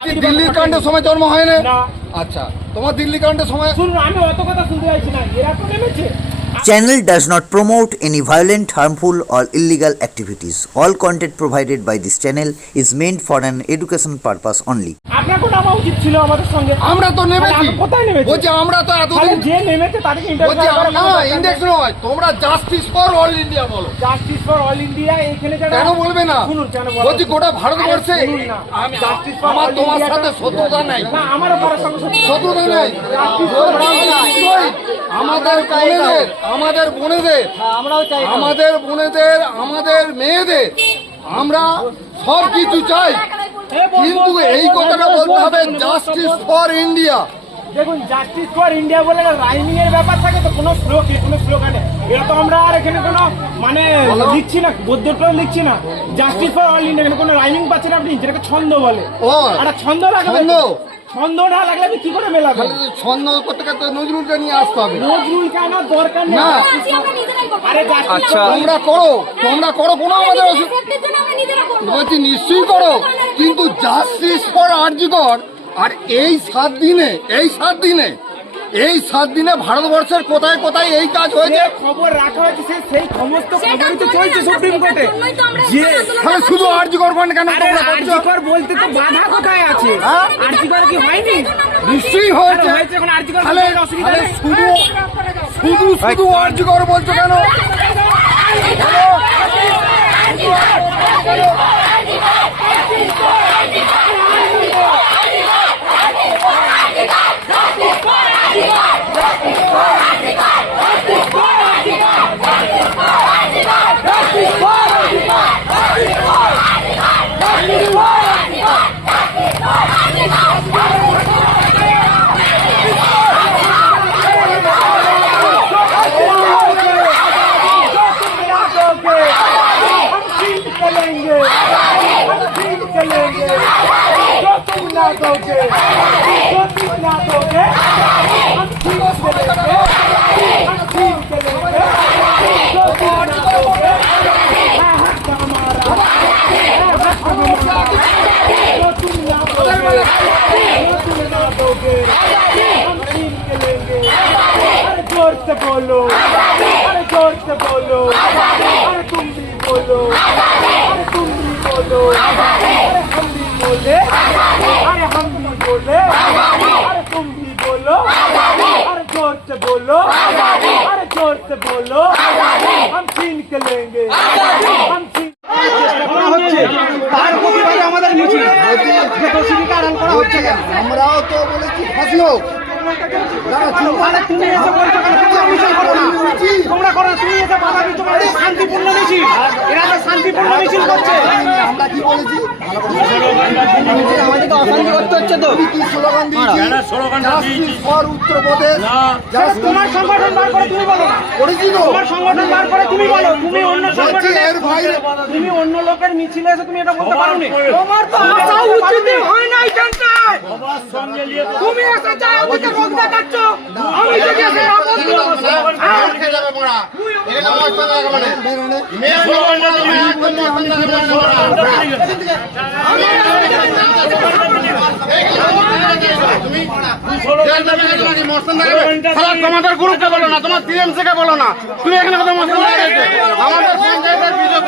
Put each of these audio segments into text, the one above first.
দিল্লির কাণ্ডের সময় জন্ম হয় না? না। আচ্ছা তোমার দিল্লি কাণ্ডের সময় শুনুন আমি অত কথা শুনতে চাইছি না। এরা তো নেমেছে। Channel does not promote any violent, harmful, or illegal activities. All content provided by this channel is meant for an education purpose only. আপনাকে নামা উচিত ছিল আমাদের সঙ্গে? আমরা তো নেমেছি। আরে, কোথায় নেমেছি? বলছি আমরা তো তাহলে এতদিন যে নেমেছে তাদেরকে বলছি না ইন্ডেক্স নয় তোমরা জাস্টিস ফর অল ইন্ডিয়া বলো। জাস্টিস ফর অল ইন্ডিয়া এখানে যারা কেন বলবে না? শুনুন কেন বলা বলছি গোটা ভারতবর্ষে আরে, শুনুন না। আমি- জাস্টিস ফর আমার অল তোমার ইন্ডিয়াটা- সাথে শত্রুতা নাই। না সঙ্গে শত্রুতা আমাদের বোনেদের আমাদের বোনেদের আমরাও চাই আমাদের বোনেদের আমাদের মেয়েদের আমরা সব কিছু চাই। কিন্তু এই কথাটা বলতে হবে জাস্টিস ফর ইন্ডিয়া দেখুন জাস্টিস ফর ইন্ডিয়া বলে রাইমিং এর ব্যাপার থাকে তো কোনো শ্লোকে কোনো স্লোগানে এটা তো আমরা আর এখানে কোনো মানে লিখছি না গদ্যটাও লিখছি না। জাস্টিস ফর অল ইন্ডিয়া কোনো রাইমিং পাচ্ছি না আপনি? যেটাকে ছন্দ বলে। একটা ছন্দ লাগবে। ছন্দ? না লাগলে আমি কি করে মেলাবো? ছন্দ করতে করতে নজরুলটা নিয়ে আসতে হবে। নজরুল কেন দরকার না। আরে আচ্ছা। তোমরা করো। তোমরা করো কোনো আমাদের বলছি নিশ্চয়ই করো। কিন্তু জাস্টিস ফর আর্যকর আর এই সাত দিনে এই সাত দিনে এই সাত দিনে ভারতবর্ষের কোথায় কোথায় এই কাজ হয়েছে খবর রাখা হয়েছে সেই সমস্ত খবরই তো চলছে সুপ্রিম কোর্টে যে তাহলে শুধু আর্যকর মানে কেন আরে তোমরা? আর্জিকর বলতে তো বাধা কোথায় আছে হ্যাঁ? আর্জিকর কি হয়নি নিশ্চয়ই হয়েছে হয়েছে এখন আর্জিকর তাহলে শুধু শুধু শুধু আর্যকর বলছো কেন করতে বলো আরে করতে বলো আরে তুমি বলো আরে তুমি বলো बोलो अरे जोर से बोलो हम छीन के लेंगे हम छीन তার প্রতিবাদে আমাদের মিছিল যে দোষীকে আড়াল করা হচ্ছে কেন আমরাও তো বলেছি ফাঁসি হোক তাহলে তুমি এসে বলছো কেন তোমরা মিছিল করো না তোমরা করো না, তুমি এসে বাধা দিচ্ছ মানে শান্তিপূর্ণ মিছিল এরা তো শান্তিপূর্ণ মিছিল করছে অশান্তি করতে হচ্ছে তো? কি স্লোগান দিয়েছি। ফর উত্তরপ্রদেশ তোমার সংগঠন বার করে তুমি বলো করেছি তো তোমার সংগঠন বার করে তুমি বলো। তুমি অন্য বাইরে তুমি অন্য লোকের মিছিলে এসে তুমি এটা বলতে পারো নি তোমার তো আসা উচিত হয় না এইখানটায় তুমি এসে যা ওদিকে রোগ দেখাচ্ছ আমি যদি এসে না বলতে তোমাদের গ্রুপকে বলো না তোমার টিএমসি কে বলো না। তুমি এখানে কথা মস্তান আমাদের পঞ্চায়েতের বিজেপি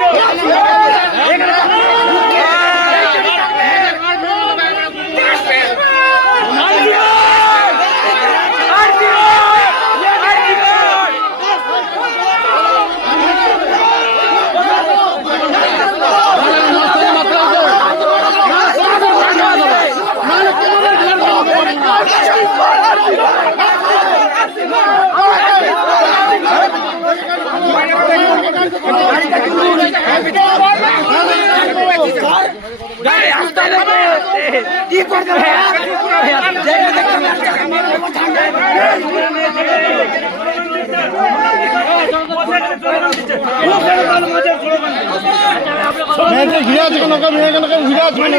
টিএমসি করি কিন্তু এর বলছে ঘরে আছে আপনি একবারে মেয়েদের ঘিরে আছে কোনো কেউ মেয়ে কোনো কেউ ঘিরে আছে কোনো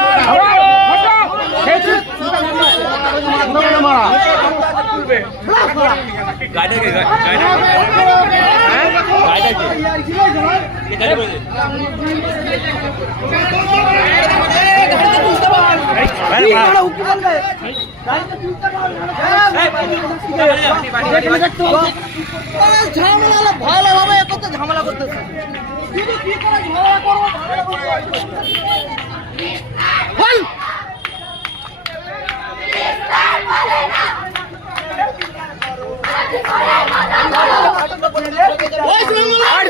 কেন আজকে তোমরা আজকে তোমরা ওকে অ্যারেস্ট করো এই, আরে